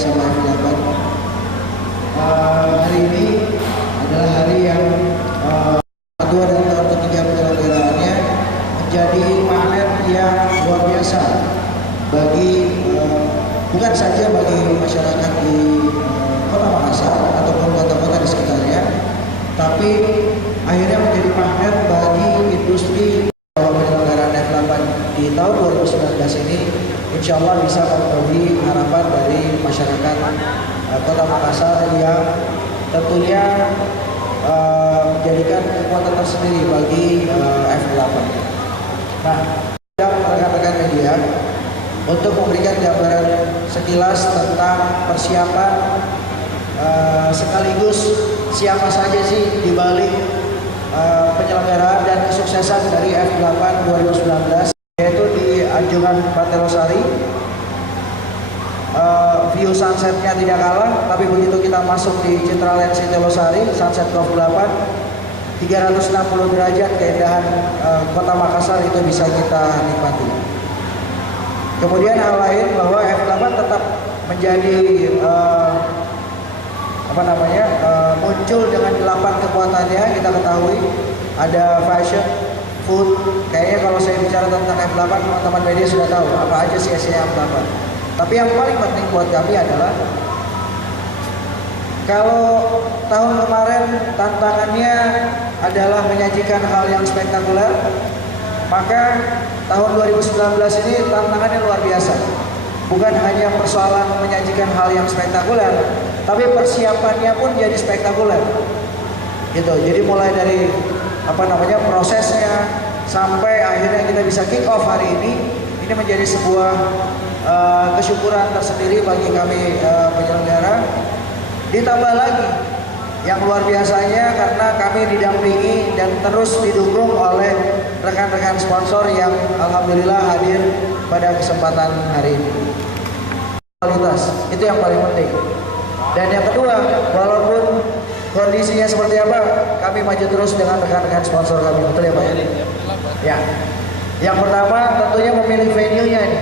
Sama F8. Hari ini adalah hari yang kedua dari tahun ketiga penyelenggaraannya, menjadi magnet yang luar biasa bagi bukan saja bagi masyarakat di Kota Makassar ataupun kota-kota di sekitarnya, tapi akhirnya menjadi magnet bagi industri penyelenggaraan F8 di tahun 2019 ini. Insya Allah bisa memenuhi harapan dari masyarakat Kota Makassar yang tentunya menjadikan kekuatan tersendiri bagi F8. Nah, rekan-rekan media, untuk memberikan gambaran sekilas tentang persiapan sekaligus siapa saja sih di balik penyelenggaraan dan kesuksesan dari F8 2019, yaitu di Anjungan Pantai Losari. View sunsetnya tidak kalah, tapi begitu kita masuk di Citraland City Losari, sunset Golf 8 360 derajat keindahan Kota Makassar itu bisa kita nikmati. Kemudian hal lain bahwa F8 tetap menjadi muncul dengan 8 kekuatannya. Kita ketahui ada fashion, food. Kayaknya kalau saya bicara tentang F8, teman-teman media sudah tahu apa aja sih isinya F8. Tapi yang paling penting buat kami adalah, kalau tahun kemarin tantangannya adalah menyajikan hal yang spektakuler, maka tahun 2019 ini tantangannya luar biasa. Bukan hanya persoalan menyajikan hal yang spektakuler, tapi persiapannya pun jadi spektakuler. Gitu. Jadi mulai dari prosesnya sampai akhirnya kita bisa kick off hari ini menjadi sebuah kesyukuran tersendiri bagi kami penyelenggara. Ditambah lagi yang luar biasanya karena kami didampingi dan terus didukung oleh rekan-rekan sponsor yang alhamdulillah hadir pada kesempatan hari ini. Kualitas itu yang paling penting. Dan yang kedua, walaupun kondisinya seperti apa, kami maju terus dengan rekan-rekan sponsor kami. Betul ya Pak? Ya. Yang pertama tentunya memilih venue-nya ini.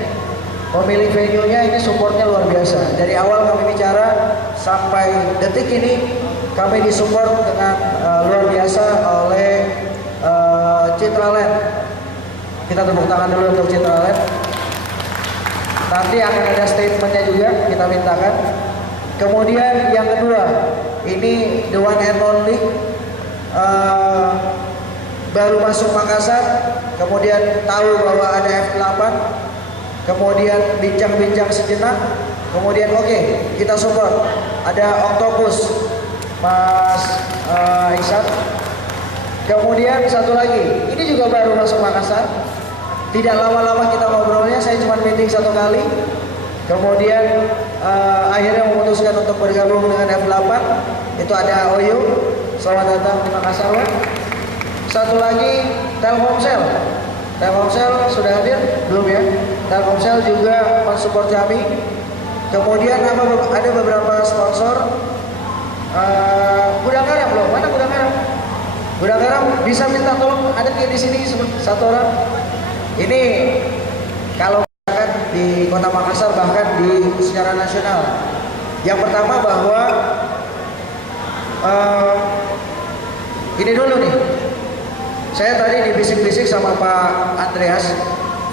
Memilih venue-nya ini supportnya luar biasa. Dari awal kami bicara sampai detik ini kami disupport dengan luar biasa oleh Citraland. Kita tepuk tangan dulu untuk Citraland. Nanti akan ada statementnya juga kita mintakan. Kemudian yang kedua, ini the one and only baru masuk Makassar, kemudian tahu bahwa ada F8, kemudian bincang-bincang sejenak, kemudian oke, kita support. Ada Octopus, Mas Ihsan. Kemudian satu lagi, ini juga baru masuk Makassar. Tidak lama-lama kita ngobrolnya, saya cuma meeting 1 kali. Kemudian akhirnya memutuskan untuk bergabung dengan F8. Itu ada Oyo. Selamat datang di Makassar. Satu lagi Telkomsel. Telkomsel sudah hadir? Belum ya? Telkomsel juga mensupport kami. Kemudian ada beberapa sponsor. Gudang Garam belum? Mana Gudang Garam? Gudang Garam bisa minta tolong ada di sini satu orang. Ini kalau di Kota Makassar bahkan secara nasional. Yang pertama bahwa ini dulu nih. Saya tadi dibisik-bisik sama Pak Andreas,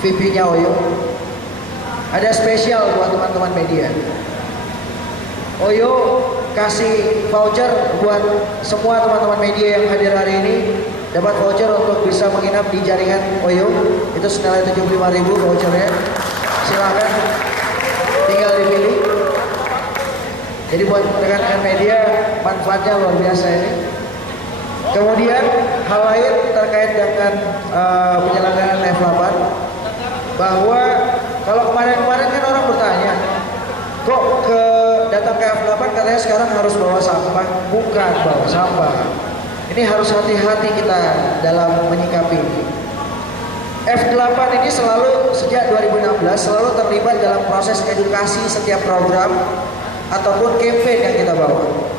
VP-nya Oyo. Ada spesial buat teman-teman media. Oyo kasih voucher buat semua teman-teman media yang hadir hari ini, dapat voucher untuk bisa menginap di jaringan Oyo. Itu senilai 75.000 vouchernya. Silakan, tinggal dipilih. Jadi buat rekan-rekan media manfaatnya luar biasa ini. Kemudian hal lain terkait dengan penyelenggaraan F8, bahwa kalau kemarin-kemarin kan orang bertanya, kok datang ke F8 katanya sekarang harus bawa sampah? Bukan bawa sampah. Ini harus hati-hati kita dalam menyikapi. F8 ini selalu sejak 2016 selalu terlibat dalam proses edukasi setiap program ataupun campaign yang kita bawa.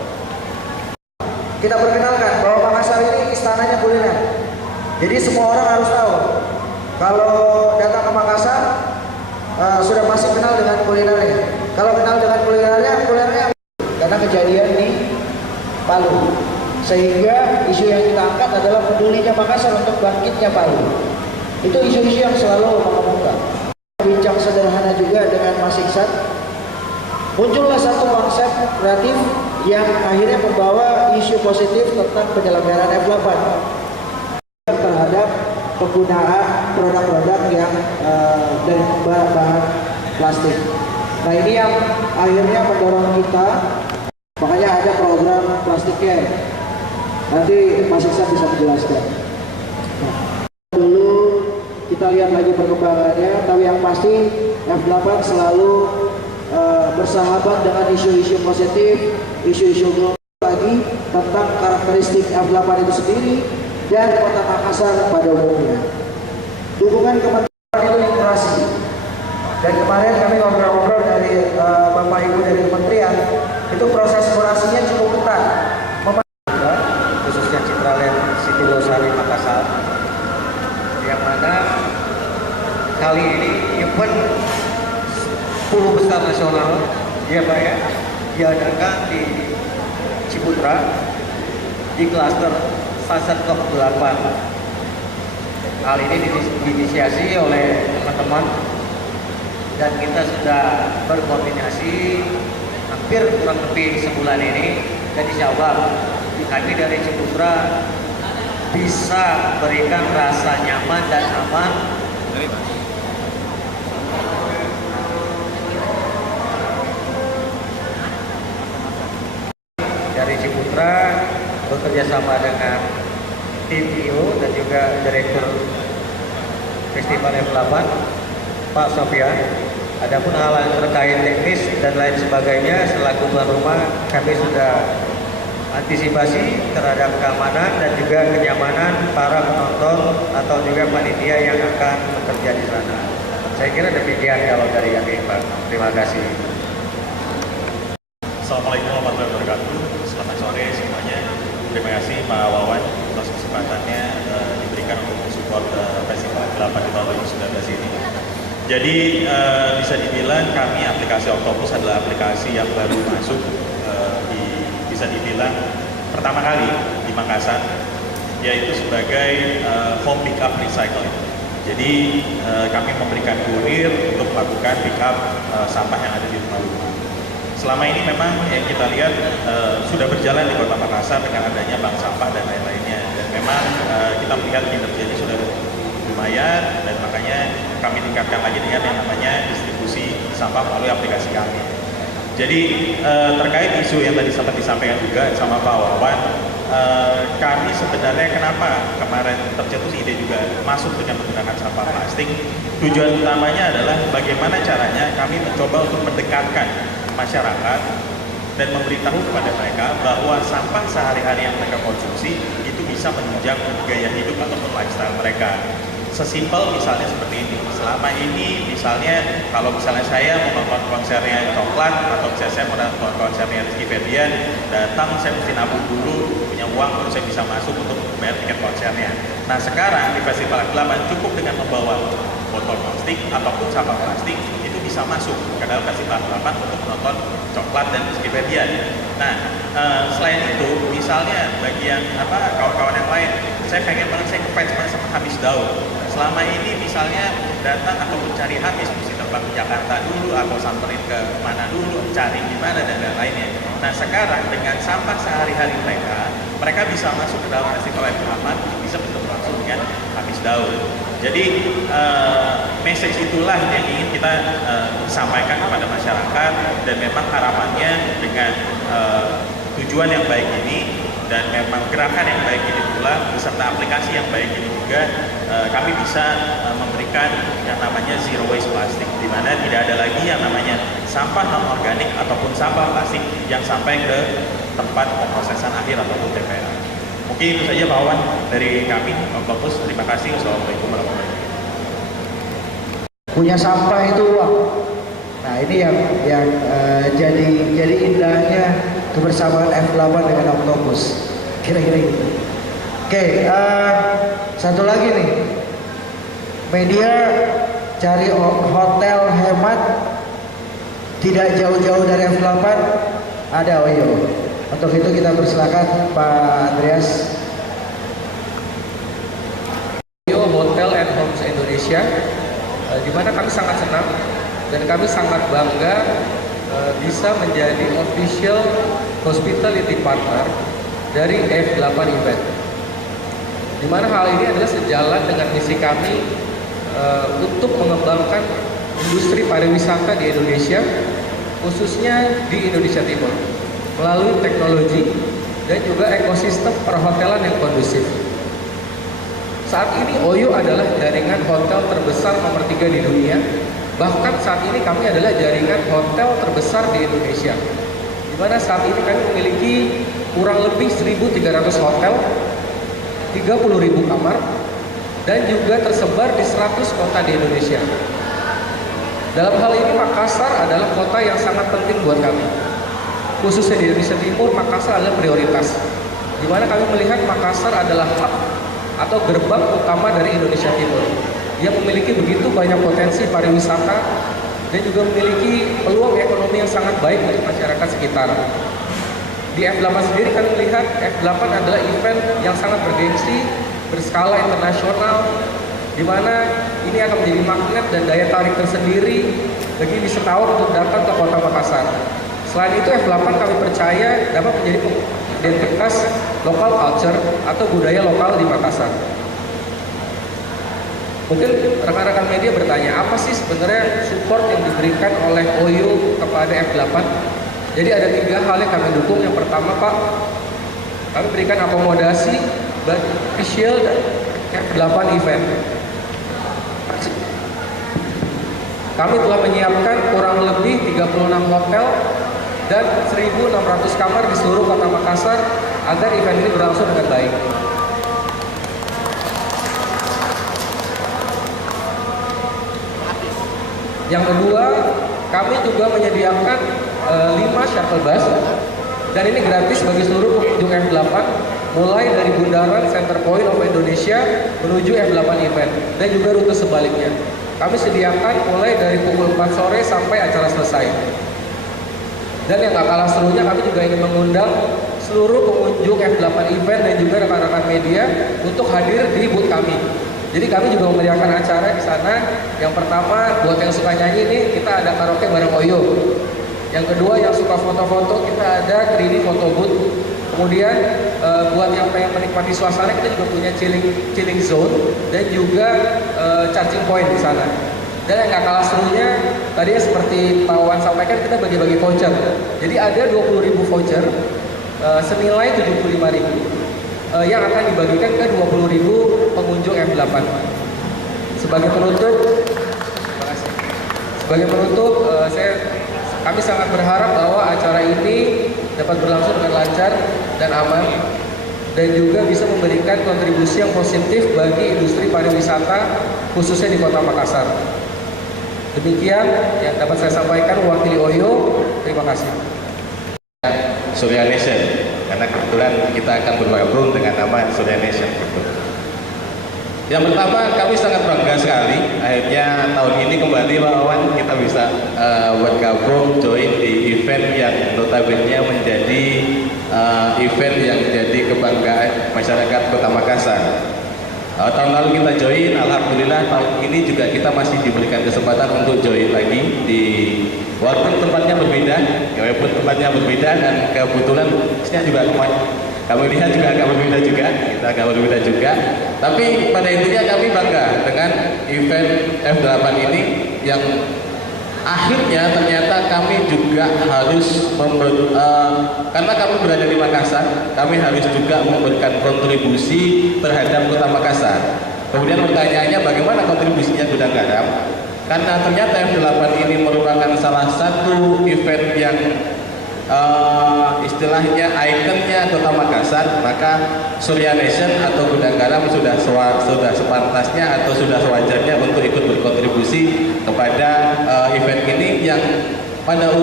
Kita perkenalkan bahwa Makassar ini istananya kuliner. Jadi semua orang harus tahu kalau kejadian di Palu. Sehingga isu yang kita angkat adalah pedulinya Makassar untuk bangkitnya Palu. Itu isu-isu yang selalu mengemuka. Bincang sederhana juga dengan Mas Iksan, muncullah satu konsep kreatif yang akhirnya membawa isu positif tentang penyelenggaraan F8 terhadap penggunaan produk-produk yang dari bahan plastik. Nah, ini yang akhirnya mendorong kita, makanya ada program plastik care. Nanti Mas Iksan bisa menjelaskan. Dulu kita lihat lagi perkembangannya, tapi yang pasti F8 selalu bersahabat dengan isu-isu positif, isu-isu global lagi tentang karakteristik F8 itu sendiri dan Kota Makassar pada umumnya. Dukungan Kementerian itu literasi. Dan kemarin kami ngobrol-ngobrol dari Bapak Ibu dari Kementerian, itu proses kurasinya cukup ketat. Khususnya Citraland Siti Losari Makassar, yang mana kali ini event 10 besar nasional ya Pak ya, diadakan di Ciputra di klaster Sasat COP8. Hal ini diinisiasi oleh teman-teman dan kita sudah berkoordinasi hampir kurang lebih sebulan ini, dan insya Allah kami dari Ciputra bisa berikan rasa nyaman dan aman dari Ciputra bekerja sama dengan tim IO dan juga Direktur Festival F8 Pak Sofyan. Adapun hal yang terkait teknis dan lain sebagainya selaku tuan rumah, kami sudah antisipasi terhadap keamanan dan juga kenyamanan para penonton atau juga panitia yang akan bekerja di sana. Saya kira demikian kalau dari kami, Pak. Terima kasih. Assalamualaikum warahmatullahi wabarakatuh. Selamat sore semuanya. Terima kasih Pak Wawan atas kesempatannya diberikan untuk mensupport Festival F8 di tahun 2019 ini. Jadi bisa dibilang kami aplikasi Octopus adalah aplikasi yang baru masuk bisa dibilang pertama kali di Makassar, yaitu sebagai home pickup recycling. Jadi kami memberikan kurir untuk melakukan pickup sampah yang ada di rumah-rumah. Selama ini memang yang kita lihat sudah berjalan di Kota Makassar dengan adanya bank sampah dan lain-lainnya. Dan memang kita melihat kinerjanya sudah lumayan, dan makanya kami tingkatkan lagi dengan yang namanya distribusi sampah melalui aplikasi kami. Jadi terkait isu yang tadi sempat disampaikan juga sama Pak Wawan, kami sebenarnya kenapa kemarin tercetus ide juga masuk dengan menggunakan sampah plastik. Tujuan utamanya adalah bagaimana caranya kami mencoba untuk mendekatkan masyarakat dan memberitahu kepada mereka bahwa sampah sehari-hari yang mereka konsumsi itu bisa menunjang gaya hidup ataupun lifestyle mereka. Sesimpel misalnya seperti ini, selama ini misalnya kalau misalnya saya mau nonton konsernya Coklat atau misalnya saya mau nonton konsernya Rizky Febian, datang saya mesti nabung dulu, punya uang baru saya bisa masuk untuk bayar tiket konsernya. Nah sekarang di Festival F8 cukup dengan membawa botol plastik ataupun sampah plastik itu bisa masuk ke dalam Festival F8 untuk menonton Coklat dan Rizky Febian. Nah selain itu misalnya bagi yang kawan-kawan yang lain, saya pengen banget, saya ngefans banget sama Hamis Daud. Selama ini misalnya datang atau mencari Hamis, mesti terbang ke Jakarta dulu atau samperin ke mana dulu, cari di mana dan lain-lainnya. Nah sekarang dengan sampah sehari-hari mereka bisa masuk ke dalam Festival F8, bisa bertemu langsung dengan Hamis Daud. Jadi message itulah yang ingin kita sampaikan kepada masyarakat, dan memang harapannya dengan tujuan yang baik ini dan memang gerakan yang baik ini pula beserta aplikasi yang baik ini juga kami bisa memberikan yang namanya zero waste plastik, di mana tidak ada lagi yang namanya sampah non organik ataupun sampah plastik yang sampai ke tempat pemrosesan akhir ataupun TPA. Mungkin itu saja Pak Wawan dari kami Octopus. Terima kasih. Wassalamualaikum warahmatullahi wabarakatuh. Punya sampah itu uang. Nah ini yang jadi indahnya kebersamaan F8 dengan Octopus, kira-kira gitu. Oke, satu lagi nih, media cari hotel hemat tidak jauh-jauh dari F8, Ada Oyo. Untuk itu kita persilakan Pak Andreas. Oyo Hotel and Homes Indonesia, di mana kami sangat senang dan kami sangat bangga bisa menjadi official hospitality partner dari F8 Event. Di mana hal ini adalah sejalan dengan misi kami untuk mengembangkan industri pariwisata di Indonesia, khususnya di Indonesia Timur, melalui teknologi dan juga ekosistem perhotelan yang kondusif. Saat ini Oyo adalah jaringan hotel terbesar nomor 3 di dunia. Bahkan saat ini kami adalah jaringan hotel terbesar di Indonesia, di mana saat ini kami memiliki kurang lebih 1.300 hotel, 30.000 kamar, dan juga tersebar di 100 kota di Indonesia. Dalam hal ini Makassar adalah kota yang sangat penting buat kami. Khususnya di Indonesia Timur, Makassar adalah prioritas, di mana kami melihat Makassar adalah hub atau gerbang utama dari Indonesia Timur yang memiliki begitu banyak potensi pariwisata dan juga memiliki peluang ekonomi yang sangat baik untuk masyarakat sekitar. Di F8 sendiri kami melihat F8 adalah event yang sangat bergengsi, berskala internasional, di mana ini akan menjadi magnet dan daya tarik tersendiri bagi wisatawan untuk datang ke kota Makassar. Selain itu F8 kami percaya dapat menjadi identitas lokal culture atau budaya lokal di Makassar. Mungkin rekan-rekan media bertanya, apa sih sebenarnya support yang diberikan oleh Oyo kepada F8? Jadi ada 3 hal yang kami dukung. Yang pertama Pak, kami berikan akomodasi bagi official dan F8 event. Kami telah menyiapkan kurang lebih 36 hotel dan 1.600 kamar di seluruh kota Makassar agar event ini berlangsung dengan baik. Yang kedua, kami juga menyediakan 5 shuttle bus dan ini gratis bagi seluruh pengunjung F8 mulai dari Bundaran Center Point of Indonesia menuju F8 event dan juga rute sebaliknya. Kami sediakan mulai dari pukul 4 sore sampai acara selesai. Dan yang gak kalah serunya, kami juga ingin mengundang seluruh pengunjung F8 event dan juga rekan-rekan media untuk hadir di booth kami. Jadi kami juga memeriahkan acara di sana. Yang pertama, buat yang suka nyanyi nih, kita ada karaoke bareng Oyo. Yang kedua, yang suka foto-foto, kita ada 3D photo booth. Kemudian buat yang pengen menikmati suasana, kita juga punya chilling zone dan juga charging point di sana. Dan yang gak kalah serunya, tadi seperti Pak Wawan sampaikan, kita bagi-bagi voucher. Jadi ada 20.000 voucher senilai 75.000 yang akan dibagikan ke 20.000 pengunjung F8. Sebagai penutup, kami sangat berharap bahwa acara ini dapat berlangsung dengan lancar dan aman dan juga bisa memberikan kontribusi yang positif bagi industri pariwisata khususnya di Kota Makassar. Demikian yang dapat saya sampaikan mewakili Oyo. Terima kasih. Surya Nation, karena kebetulan kita akan bergabung dengan nama Surya Nation. Yang pertama, kami sangat bangga sekali akhirnya tahun ini kembali Pak Wawan kita bisa bergabung join di event yang notabene menjadi event yang jadi kebanggaan masyarakat Kota Makassar. Tahun lalu kita join, alhamdulillah tahun ini juga kita masih diberikan kesempatan untuk join lagi di walaupun tempatnya berbeda, dan kebetulan juga kami lihat juga agak berbeda juga, tapi pada intinya kami bangga dengan event F8 ini yang akhirnya ternyata kami juga harus karena kami berada di Makassar, kami harus juga memberikan kontribusi terhadap Kota Makassar. Kemudian pertanyaannya, bagaimana kontribusinya Gudang Garam? Karena ternyata F8 ini merupakan salah satu event yang istilahnya ikonnya Kota Makassar, maka Surya Nation atau Gudang Garam sudah sepantasnya atau sudah sewajarnya untuk ikut berkontribusi kepada event ini yang pada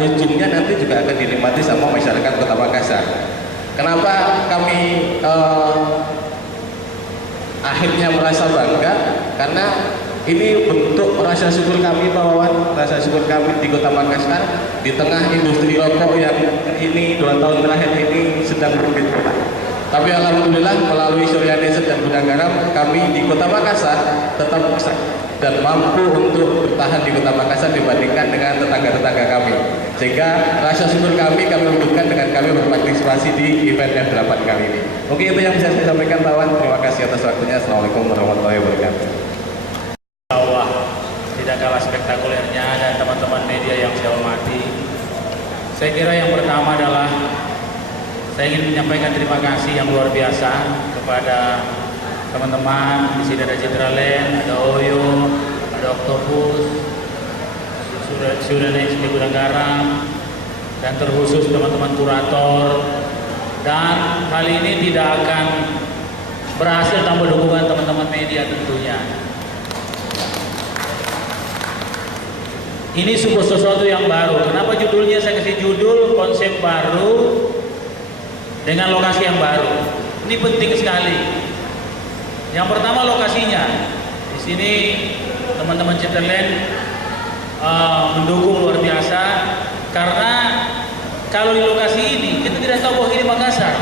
ujungnya nanti juga akan dinikmati sama masyarakat Kota Makassar. Kenapa kami akhirnya merasa bangga? Karena Ini bentuk rasa syukur kami Pak Wawan, rasa syukur kami di Kota Makassar di tengah industri rokok yang ini 2 tahun terakhir ini sedang bergejolak. Tapi alhamdulillah melalui Surya Desa dan Gudang Garam kami di Kota Makassar tetap bisa dan mampu untuk bertahan di Kota Makassar dibandingkan dengan tetangga-tetangga kami. Sehingga rasa syukur kami wujudkan dengan kami berpartisipasi di event F8 kali ini. Mungkin itu yang bisa saya sampaikan Pak Wan. Terima kasih atas waktunya. Assalamualaikum warahmatullahi wabarakatuh. Tidak kalah spektakulernya dan teman-teman media yang saya hormati, saya kira yang pertama adalah saya ingin menyampaikan terima kasih yang luar biasa kepada teman-teman. Di sini ada Citraland, ada Oyo, ada Octopus, sudah di Gudang Garam, dan terkhusus teman-teman kurator. Dan kali ini tidak akan berhasil tanpa dukungan teman-teman media tentunya. Ini sesuatu yang baru. Kenapa judulnya saya kasih judul konsep baru dengan lokasi yang baru? Ini penting sekali. Yang pertama lokasinya. Di sini teman-teman Citraland mendukung luar biasa karena kalau di lokasi ini kita tidak tahu bahwa ini Makassar.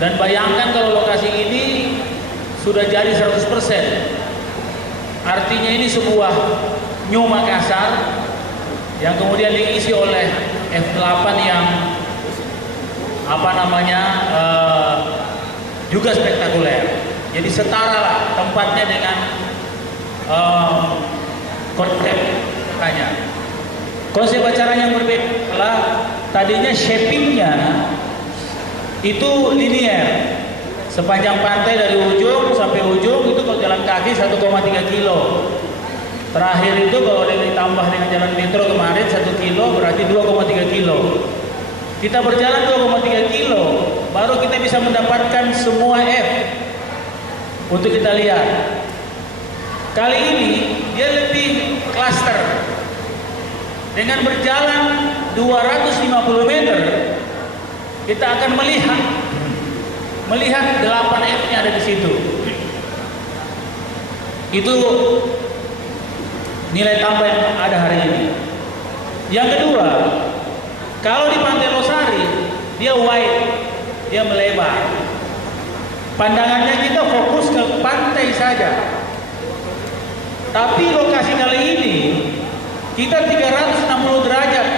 Dan bayangkan kalau lokasi ini sudah jadi 100%. Artinya ini sebuah New Makassar yang kemudian diisi oleh F8 yang juga spektakuler. Jadi setara lah tempatnya dengan konsep acaranya. Konsep acara yang berbeda adalah tadinya shapingnya itu linier. Sepanjang pantai dari ujung sampai ujung itu kalau jalan kaki 1,3 kilo. Terakhir itu kalau ditambah dengan jalan metro kemarin 1 kilo berarti 2,3 kilo. Kita berjalan 2,3 kilo baru kita bisa mendapatkan semua F untuk kita lihat. Kali ini dia lebih klaster. Dengan berjalan 250 meter kita akan melihat 8 F-nya ada di situ. Itu nilai tambah yang ada hari ini. Yang kedua, kalau di Pantai Losari dia wide, dia melebar. Pandangannya kita fokus ke pantai saja. Tapi lokasi kali ini kita 360 derajat.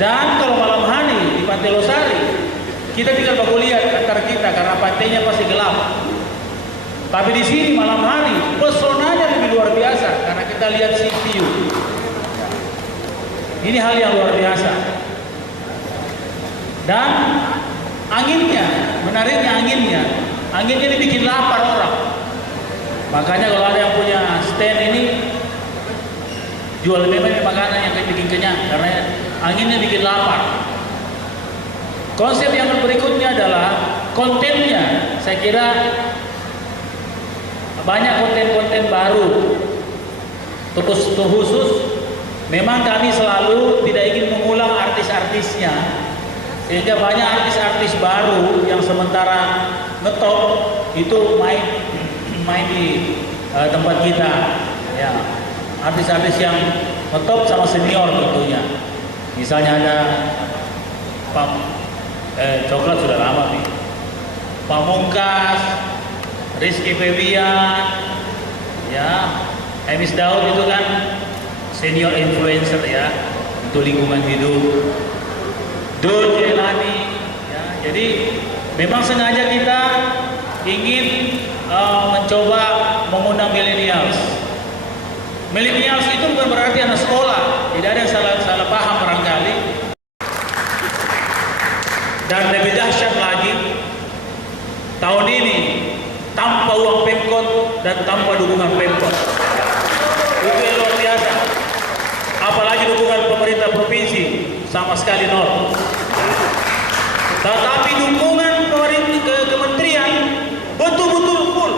Dan kalau malam hari di Pantai Losari kita tinggal baku lihat antara kita karena pantainya pasti gelap. Tapi di sini malam hari pesonanya lebih luar biasa karena kita lihat sea view. Ini hal yang luar biasa. Dan anginnya, menariknya anginnya dibikin lapar orang. Makanya kalau ada yang punya stand ini jual memang makanan yang bikin kenyang karena anginnya bikin lapar. Konsep yang berikutnya adalah kontennya. Saya kira banyak konten-konten baru. Khusus memang kami selalu tidak ingin mengulang artis-artisnya, sehingga banyak artis-artis baru yang sementara ngetop itu main di tempat kita. Ya, artis-artis yang ngetop sama senior tentunya. Misalnya ada Coklat sudah lama nih. Pamungkas, Rizky Febian, ya, Emis Daud itu kan senior influencer ya untuk lingkungan hidup. Dul Jelani, ya, jadi memang sengaja kita ingin mencoba mengundang millennials. Millennials itu bukan berarti anak sekolah, tidak ada yang salah paham barangkali. Dan lebih dahsyat lagi, tahun ini tanpa uang Pemkot dan tanpa dukungan Pemkot. Itu yang luar biasa. Apalagi dukungan pemerintah provinsi sama sekali nol. Tetapi dukungan pemerintah kementerian betul-betul full.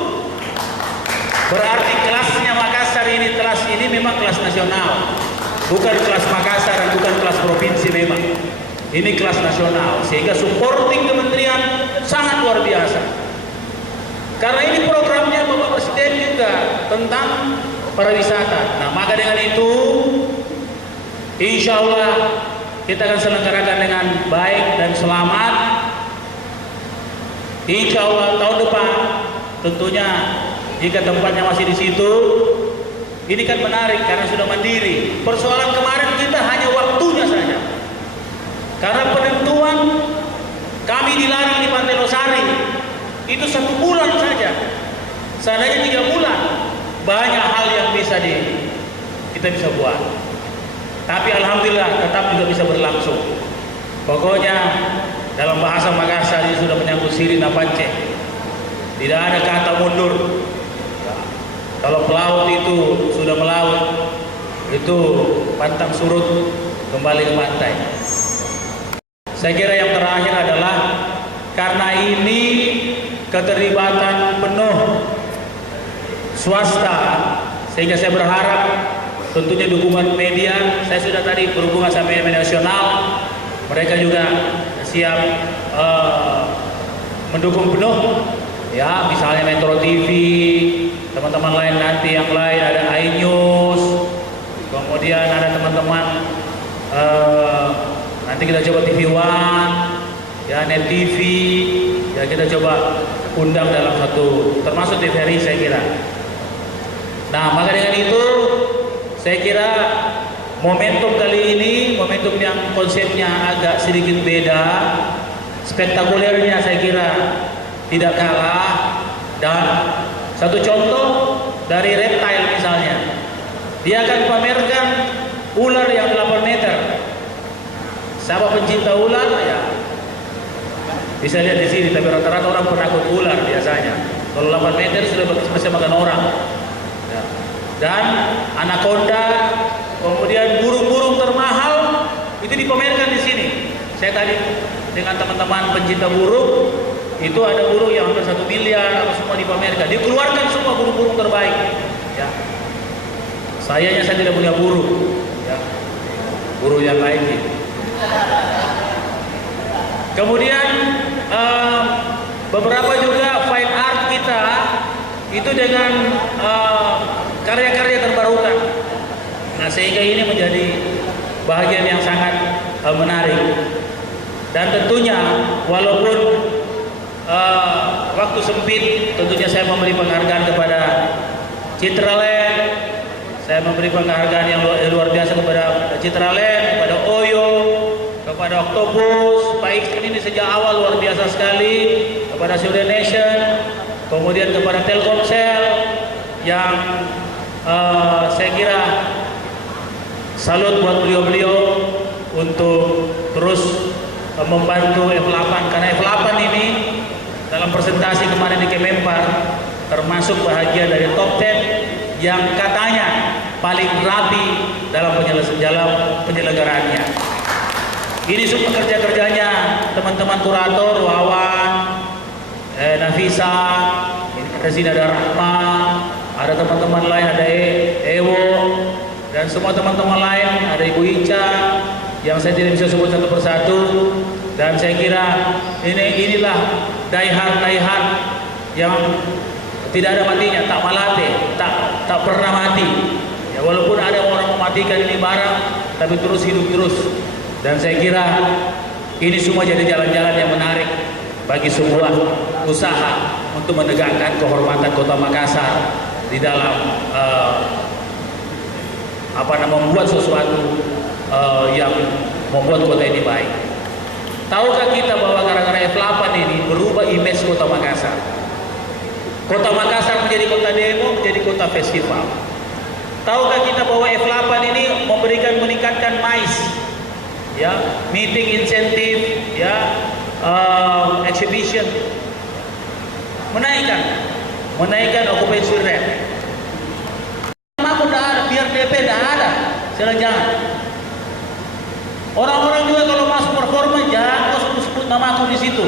Berarti kelasnya Makassar ini, kelas ini memang kelas nasional, bukan kelas Makassar dan bukan kelas provinsi memang. Ini kelas nasional, sehingga supporting kementerian sangat luar biasa. Karena ini programnya Bapak Presiden juga tentang pariwisata. Nah, maka dengan itu, insya Allah kita akan selenggarakan dengan baik dan selamat. Insya Allah tahun depan, tentunya jika tempatnya masih di situ, ini kan menarik karena sudah mandiri. Persoalan kemarin kita hanya waktunya saja. Karena penentuan kami dilarang di Pantai Losari itu 1 bulan saja. Seandainya 3 bulan, banyak hal yang kita bisa buat. Tapi alhamdulillah tetap juga bisa berlangsung. Pokoknya dalam bahasa Makassar ini sudah menyangkut sirina pance. Tidak ada kata mundur. Kalau pelaut itu sudah melaut, itu pantang surut kembali ke pantai. Saya kira yang terakhir adalah karena ini keterlibatan penuh swasta, sehingga saya berharap tentunya dukungan media. Saya sudah tadi berhubungan sama media nasional, mereka juga siap mendukung penuh. Ya, misalnya Metro TV, teman-teman lain nanti yang lain ada iNews, kemudian ada teman-teman nanti kita coba TV One, ya Net TV, ya kita coba undang dalam satu, termasuk TVRI saya kira. Nah, maka dengan itu saya kira momentum kali ini, momentum yang konsepnya agak sedikit beda, spektakulernya saya kira tidak kalah. Dan satu contoh dari reptile misalnya, dia akan pamerkan ular yang 8 meter. Siapa pencinta ular ya bisa lihat di sini, tapi rata-rata orang penakut ular biasanya. Kalau 8 meter sudah bisa makan orang. Ya. Dan anaconda, kemudian burung-burung termahal itu dipamerkan di sini. Saya tadi dengan teman-teman pencinta burung, itu ada burung yang hampir 1 miliar, apa semua dipamerkan. Dikeluarkan semua burung-burung terbaik. Ya. Saya tidak punya burung, ya. Burung yang lain gitu. Kemudian beberapa juga fine art kita itu dengan karya-karya terbarukan. Nah, sehingga ini menjadi bahagian yang sangat menarik. Dan tentunya walaupun waktu sempit, tentunya saya memberi penghargaan kepada Citraland, saya memberi penghargaan yang luar biasa kepada Citraland, kepada Oyo, kepada Octopus, Pak Iksan ini sejak awal luar biasa sekali, kepada Sudan Nation, kemudian kepada Telkomsel yang saya kira salut buat beliau-beliau untuk terus membantu F8, karena F8 ini dalam presentasi kemarin di Kemenpar termasuk bahagian dari top 10 yang katanya paling rapi dalam penyelenggaraannya. Ini semua kerja-kerjanya teman-teman kurator, Wawan, Nafisa, ada Sinada Rahma, ada teman-teman lain, ada Ewo, dan semua teman-teman lain, ada Ibu Ica, yang saya tidak bisa sebut satu persatu. Dan saya kira inilah daihan yang tidak ada matinya, tak malate, tak pernah mati. Ya, walaupun ada orang mematikan ini barang, tapi terus hidup terus. Dan saya kira ini semua jadi jalan-jalan yang menarik bagi sebuah usaha untuk menegakkan kehormatan Kota Makassar di dalam membuat sesuatu yang membuat kota ini baik. Tahukah kita bahwa gara-gara F8 ini berubah image Kota Makassar? Kota Makassar menjadi kota demo, menjadi kota festival. Tahukah kita bahwa F8 ini meningkatkan MICE, ya, meeting insentif, ya, exhibition, menaikkan occupancy rate. Nama udah ada, biar DP udah ada, jangan. Orang-orang juga kalau masuk performa jangan kau sebut nama aku di situ.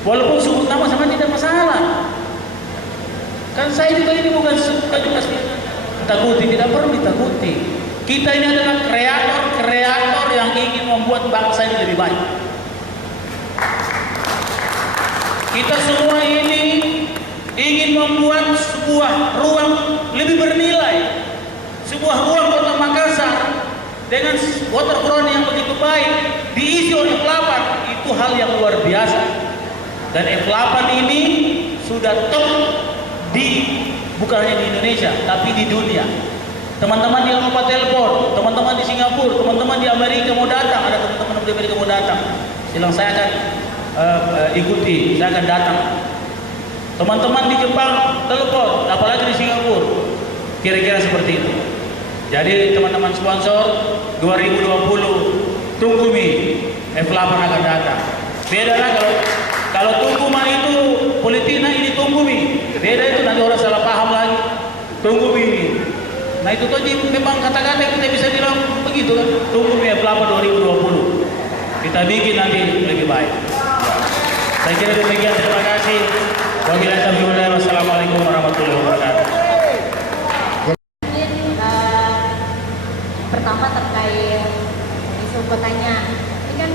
Walaupun sebut nama sama tidak masalah. Kan saya juga ini bukan takuti, tidak perlu ditakuti. Kita ini adalah kreator yang ingin membuat bangsa ini lebih baik. Kita semua ini ingin membuat sebuah ruang lebih sebuah ruang kota Makassar dengan waterfront yang begitu baik diisi oleh F8, itu hal yang luar biasa. Dan F8 ini sudah top bukan hanya di Indonesia tapi di dunia. Teman-teman di Eropa telepon, teman-teman di Singapura, teman-teman di Amerika mau datang, ada teman-teman di Amerika mau datang, silang saya akan ikuti, saya akan datang. Teman-teman di Jepang telepon, apalagi di Singapura, kira-kira seperti itu. Jadi teman-teman sponsor 2020 tunggu F8 akan datang. Beda lah kalau tunggu itu politina, ini tunggu beda, itu nanti orang salah paham lagi. Tunggu nah itu tuh memang kata-kata kita bisa bilang begitu kan. Tunggu F8 2020 kita bikin nanti lebih baik. Saya kira demikian, terima kasih. Wabillahi taufiq wal hidayah. Wassalamualaikum warahmatullahi wabarakatuh. Pertama terkait isu kotanya, ini kan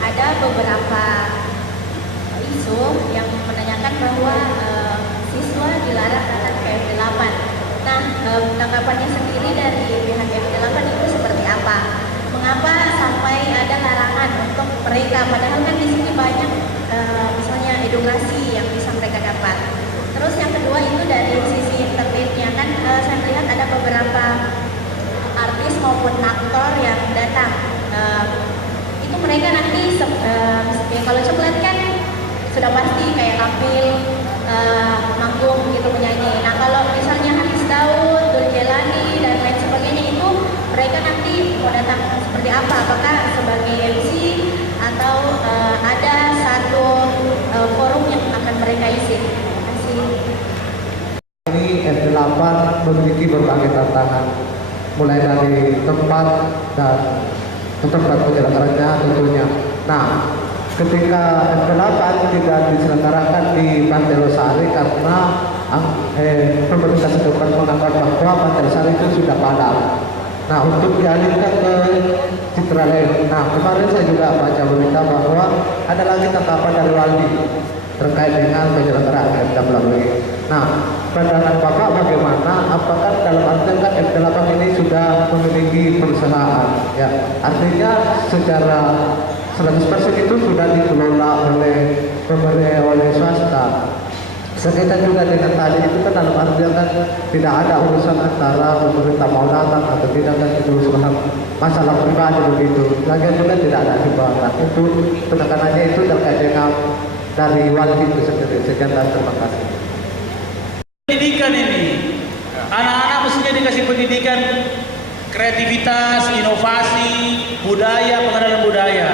ada beberapa isu yang menanyakan bahwa siswa dilarang datang ke F8. Nah, tanggapannya sendiri dari pihak F8 itu seperti apa? Mengapa sampai ada larangan untuk mereka? Padahal kan di sini banyak misalnya edukasi yang bisa mereka dapat. Terus yang kedua itu dari sisi internetnya kan saya melihat ada beberapa artis maupun aktor yang datang. Itu mereka nanti kalau coklat kan sudah pasti kayak tampil manggung gitu menyanyi. Nah kalau misalnya Haris Daud, Dul Jelani dan lain sebagainya itu mereka nanti mau datang seperti apa? Apakah sebagai MC atau ada satu forum yang akan mereka isi? Terima kasih. Ini F8 memiliki berbagai tantangan, mulai dari tempat dan tempat penyelenggaranya tentunya. Nah, ketika F8 tidak diselenggarakan di Pantai Losari karena pemerintah setempat menganggap bahwa Pantai Losari itu sudah padam. Nah, untuk dialihkan ke Citraland. Nah, kemarin saya juga baca berita bahwa ada lagi tanggapan dari Waldi terkait dengan penyelenggaraan F8. Nah, pandangan Bapak bagaimana? Apakah dalam artian kan F8 ini sudah memiliki perusahaan? Ya, artinya secara 100% itu sudah dikelola oleh swasta. Sekaitan juga dengan tadi itu kan dalam artian kan tidak ada urusan antara pemerintah mau datang atau tidak, kan itu urusan masalah pribadi begitu. Lagian juga tidak ada himbawan. Itu penekanannya itu terkait dengan dari Waldi itu sendiri. Sekian dan terima kasih. Pendidikan ini, anak-anak mestinya dikasih pendidikan kreativitas, inovasi, budaya, pengenalan budaya.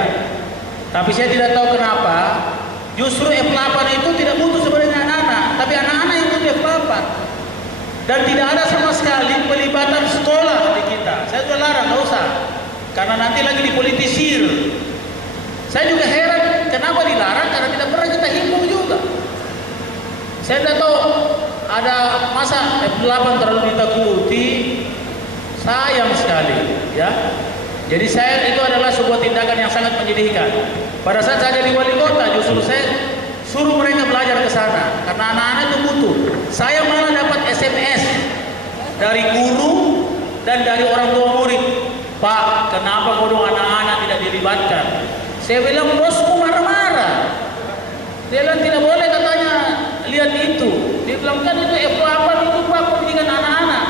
Tapi saya tidak tahu kenapa justru F8 itu tidak butuh sebenarnya anak-anak, tapi anak-anak yang butuh F8. Dan tidak ada sama sekali pelibatan sekolah di kita. Saya sudah larang, nggak usah, karena nanti lagi dipolitisir. Saya juga heran kenapa dilarang, karena tidak pernah kita himbau juga. Saya tidak tahu ada masa F8 terlalu ditakuti, sayang sekali, ya. Jadi itu adalah sebuah tindakan yang sangat menyedihkan. Pada saat saya jadi wali kota, justru saya suruh mereka belajar ke sana, karena anak-anak itu butuh. Saya malah dapat SMS dari guru dan dari orang tua murid, Pak, kenapa kodong anak-anak tidak dilibatkan? Saya bilang, bosku marah-marah. Dia bilang tidak boleh katanya lihat itu. Dia bilang kan itu F8 itu Pak pendidikan anak-anak.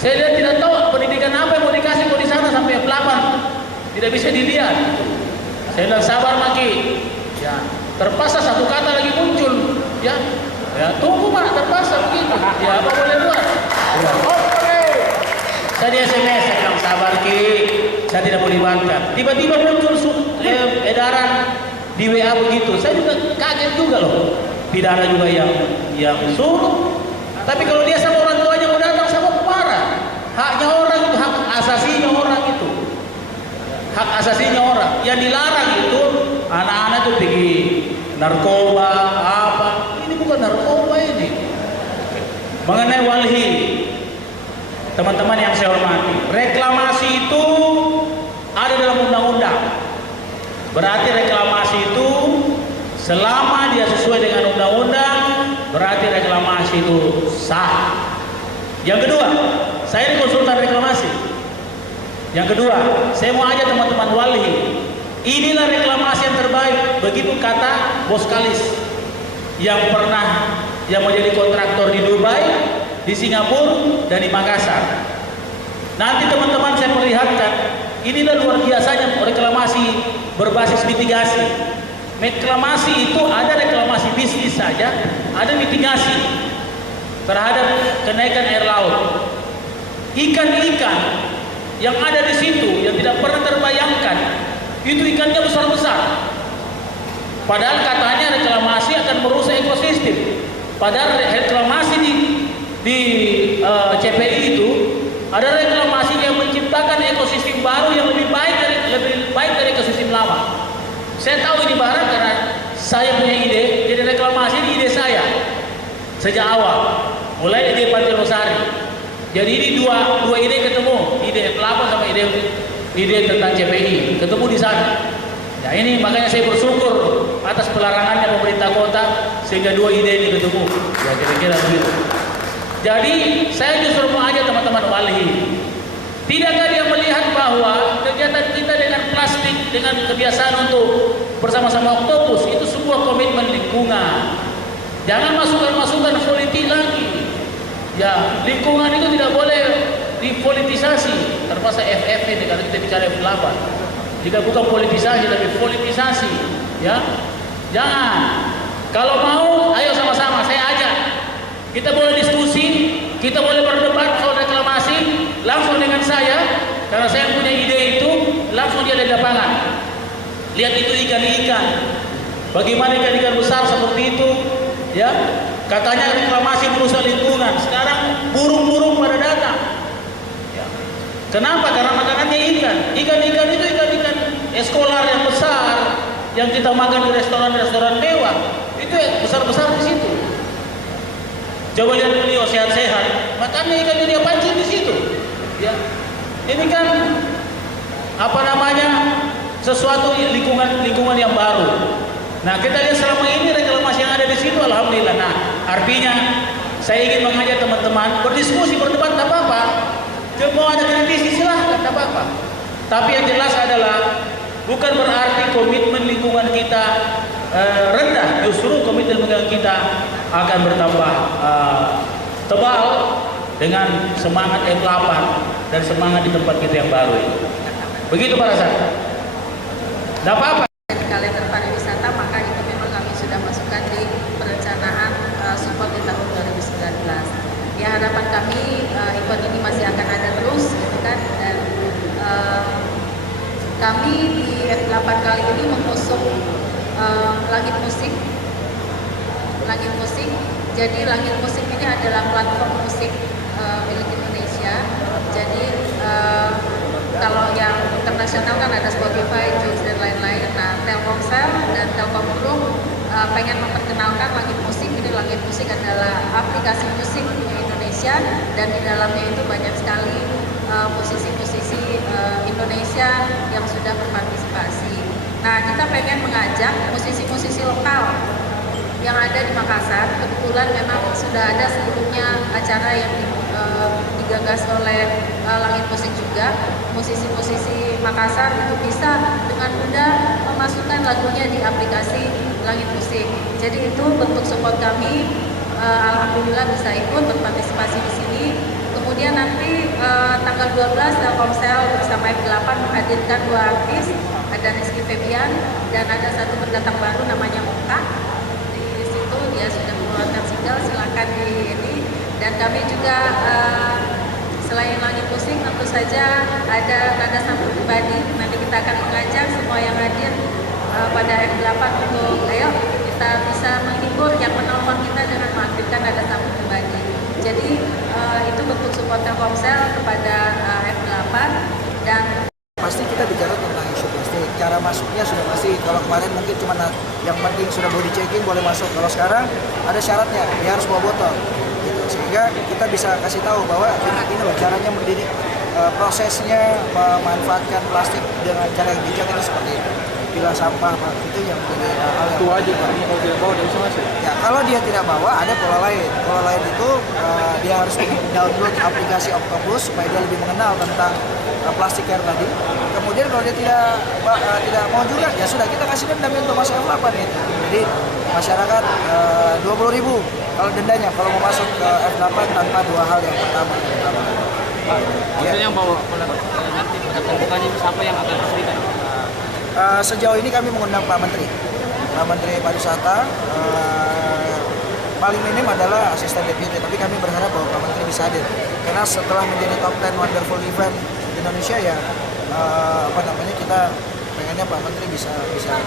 Saya lihat tidak tahu pendidikan apa yang mau dikasih kok di sana sampai F8 tidak bisa dilihat. Saya bilang sabar Maki. Ya, terpaksa satu kata lagi muncul. Ya, tunggu Pak, terpaksa begitu. Ya, apa boleh buat? Ya. Saya di SMS, saya bilang sabar Ki, saya tidak mau libatkan. Tiba-tiba muncul edaran di WA begitu. Saya juga kaget juga loh. Pidana juga yang suruh. Tapi kalau dia sama orang tuanya mau datang sama marah. Haknya orang itu, hak asasinya orang itu. Hak asasinya orang. Yang dilarang itu anak-anak itu pergi narkoba apa. Ini bukan narkoba ini. Mengenai walhi, teman-teman yang saya hormati, reklamasi itu ada dalam undang-undang. Berarti reklamasi itu selama dia sesuai dengan undang-undang, berarti reklamasi itu sah. Yang kedua, saya ini konsultan reklamasi. Yang kedua, saya mau ajak teman-teman Walhi, inilah reklamasi yang terbaik, begitu kata Bos Kalis yang menjadi kontraktor di Dubai, di Singapura, dan di Makassar. Nanti teman-teman saya perlihatkan, inilah luar biasanya reklamasi berbasis mitigasi. Reklamasi itu ada reklamasi bisnis saja, ada mitigasi terhadap kenaikan air laut. Ikan-ikan yang ada di situ yang tidak pernah terbayangkan, itu ikannya besar-besar. Padahal katanya reklamasi akan merusak ekosistem. Padahal reklamasi di CPI itu ada reklamasi yang menciptakan ekosistem baru yang lebih baik dari ekosistem lama. Saya tahu ini barang karena saya punya ide, jadi reklamasi ini ide saya sejak awal, mulai ide Pantai Losari. Jadi ini dua ide ketemu, ide kelapa sama ide tentang CPI ketemu di sana. Nah ini makanya saya bersyukur atas pelarangannya pemerintah kota sehingga dua ide ini ketemu. Ya kira-kira begitu. Jadi saya justru mau ajak teman-teman Walhi, tidakkah dia melihat bahwa kegiatan kita dengan plastik, dengan kebiasaan untuk bersama-sama Oktopus itu sebuah komitmen lingkungan. Jangan masukkan politik lagi. Ya, lingkungan itu tidak boleh dipolitisasi. Terpaksa FF ini karena kita bicara F8. Jika bukan politisasi tapi politisasi, ya. Jangan. Kalau mau, ayo sama-sama saya ajak. Kita boleh diskusi, kita boleh berdebat soal reklamasi langsung dengan saya karena saya punya ide itu, langsung dia di lapangan. Lihat itu ikan-ikan. Bagaimana ikan-ikan besar seperti itu, ya. Katanya reklamasi merusak lingkungan. Sekarang burung-burung pada datang. Ya. Kenapa? Karena makanannya ikan. Ikan-ikan itu ikan-ikan eskolar yang besar yang kita makan di restoran-restoran mewah. Itu yang besar-besar di situ. Coba lihat beliau sehat-sehat, makannya ikannya dia pancing di situ. Ya. Ini kan apa namanya? Sesuatu lingkungan yang baru. Nah, kita lihat selama ini reklamasi yang ada di situ, alhamdulillah. Nah, artinya saya ingin mengajak teman-teman berdiskusi, berdebat, tak apa-apa. Mau ada kritisi silahkan, tak apa-apa. Tapi yang jelas adalah bukan berarti komitmen lingkungan kita rendah, justru komitmen lingkungan kita akan bertambah tebal dengan semangat F8 dan semangat di tempat kita yang baru ini. Begitu Pak Rasan. Tidak apa-apa. Di kalender pariwisata, maka itu memang kami sudah masukkan di perencanaan support di tahun 2019. Ya, harapan kami event ini masih akan ada terus, gitu kan. Dan kami di F8 kali ini mengusung Langit Musik. Jadi Langit Musik ini adalah platform musik milik Indonesia. Jadi kalau yang internasional kan ada Spotify, Joox dan lain-lain. Nah, Telkomsel dan Telkom Group pengen memperkenalkan Langit Musik. Ini Langit Musik adalah aplikasi musik punya Indonesia dan di dalamnya itu banyak sekali musisi-musisi Indonesia yang sudah berpartisipasi. Nah, kita pengen mengajak musisi-musisi lokal yang ada di Makassar. Kebetulan memang sudah ada sebelumnya acara yang digagas oleh Langit Musik juga. Musisi-musisi Makassar itu bisa dengan mudah memasukkan lagunya di aplikasi Langit Musik. Jadi itu bentuk support kami. Alhamdulillah bisa ikut berpartisipasi di sini. Kemudian nanti tanggal 12 Telkomsel bersama F8 menghadirkan 2 artis, ada Rizky Febian dan ada satu pendatang baru namanya Moka. Di situ dia sudah mengeluarkan single, silakan di ini. Dan kami juga selain Langit Musik tentu saja ada Nada Sambut Pribadi. Nanti kita akan mengajak semua yang hadir pada F8 untuk ayo kita bisa menghibur yang menonton kita dengan mengaktifkan Nada Sambut Pribadi. Jadi itu bentuk support Telkomsel kepada F8 dan pasti kita bicara tentang isu plastik. Cara masuknya sudah pasti. Kalau kemarin mungkin cuma yang penting sudah body checking boleh masuk. Kalau sekarang ada syaratnya, dia harus bawa botol. Gitu. Sehingga kita bisa kasih tahu bahwa ini loh caranya mendidik prosesnya memanfaatkan plastik dengan cara yang bijak itu seperti itu. pilah sampah itu yang menjadi hal yang Itu wajib Pak, kalau tidak bawa dari sana sih. ya, kalau dia tidak bawa ada pola lain. Pola lain itu dia harus download aplikasi Octopus supaya dia lebih mengenal tentang plastik care tadi. Kemudian kalau dia tidak mau juga, ya sudah kita kasih denda untuk masuk F8 gitu. Jadi masyarakat 20.000 kalau dendanya kalau mau masuk ke F8 tanpa dua hal yang pertama. Maksudnya bahwa nanti pada pembukaannya siapa yang akan berberikan? Sejauh ini kami mengundang Pak Menteri Pariwisata. Paling minim adalah asisten deputi, tapi kami berharap bahwa Pak Menteri bisa hadir karena setelah menjadi top 10 wonderful event di Indonesia ya kita pengennya Pak Menteri bisa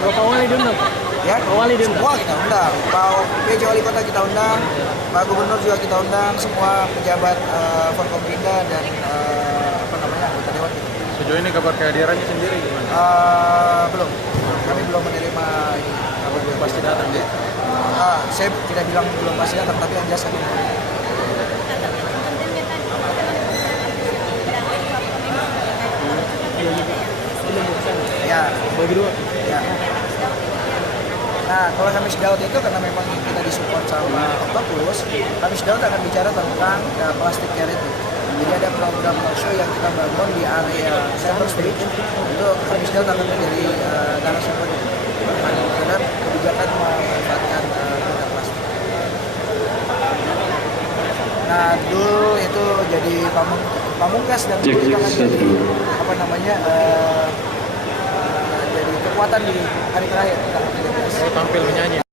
Pak Wali diundang Pak? ya Pak Wali diundang? semua kita undang, Pak PJ Wali Kota kita undang, Pak Gubernur juga kita undang, semua pejabat Forkompinda dan anggota dewan kita. Sejauh ini kabar kehadirannya sendiri gimana? Belum, kami belum menerima ini kabar Belum pasti datang ya? saya tidak bilang belum pasti datang, tapi yang jelas kami ya Bagi dua. ya. Nah, kalau Kamis Daud itu karena memang kita disupport sama Octopus, Kamis Daud akan bicara tentang plastik care itu. Jadi ada program talkshow yang kita bangun di area Center Stage. Itu Kamis Daud akan menjadi narasumber terhadap kebijakan memanfaatkan produk plastik. Nah, dulu itu jadi pamungkas dan itu akan jadi jadi kekuatan di hari terakhir. Tampil menyanyi.